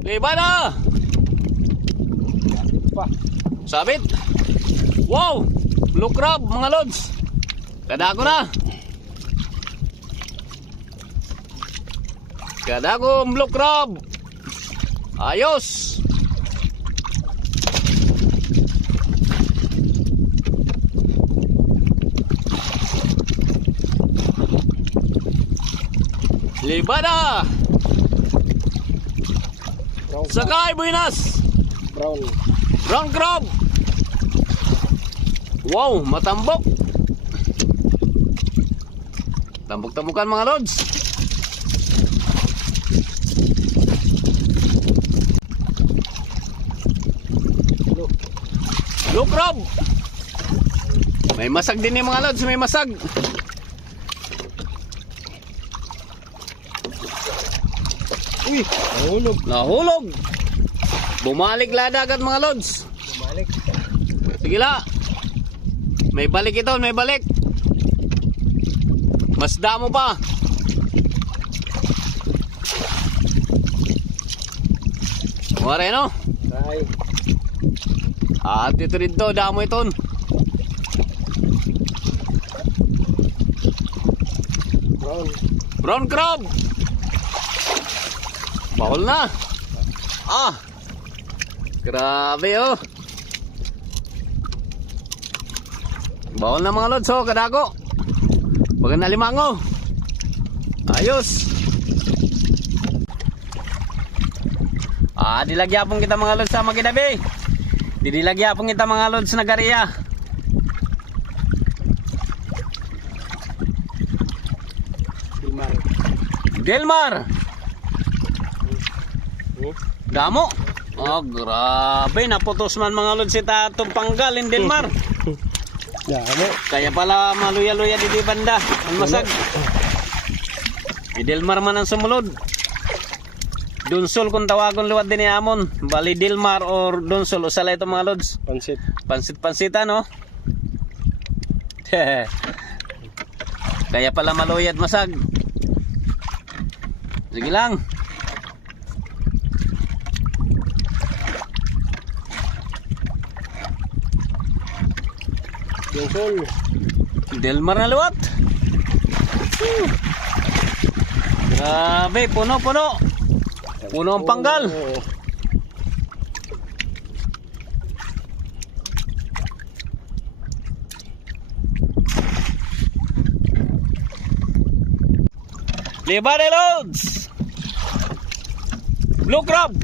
Liba na! Sabit! Wow! Blue crab mga lods! Kadako na! Kadakong blue crab! Ayos! Liba na! Sakay buenas! Brown crab! Wow, matambok! Tambok-tambukan mga lods! Blue crab! May masag din yung mga lods, may masag! Uy, nahulog. Nahulog. Bumalik lada agad mga lods. Bumalik. Sige la. May balik ito, may balik. Mas damo pa. Wala no? Try. At ito rin to, damo ito. Brown crab. Bahol na. Ah. Grabe oh. Bahol na mga lods oh, kadako. Bagan na limango. Ayos. Dilagyapon kita mga lods sa maginabi. Didilagyapon kita mga lods na gariya. Delmar. Damo. Oh, grabe. Naputos man mga lods si Tatong Panggal in Delmar. Damo. Kaya pala maluya-luya di banda. Ang masag. Delmar man ang sumulod. Dunsol kung tawagon luwad din ni Amon. Bali Delmar or Dunsol. Usala ito mga lods. Pansit. Pansit-pansita no. Kaya pala maluya at masag. Sige lang. Dunsol. Delmar na luwat. Grabe, puno-puno. Puno ang panggal. Liba de loads. Blue crab.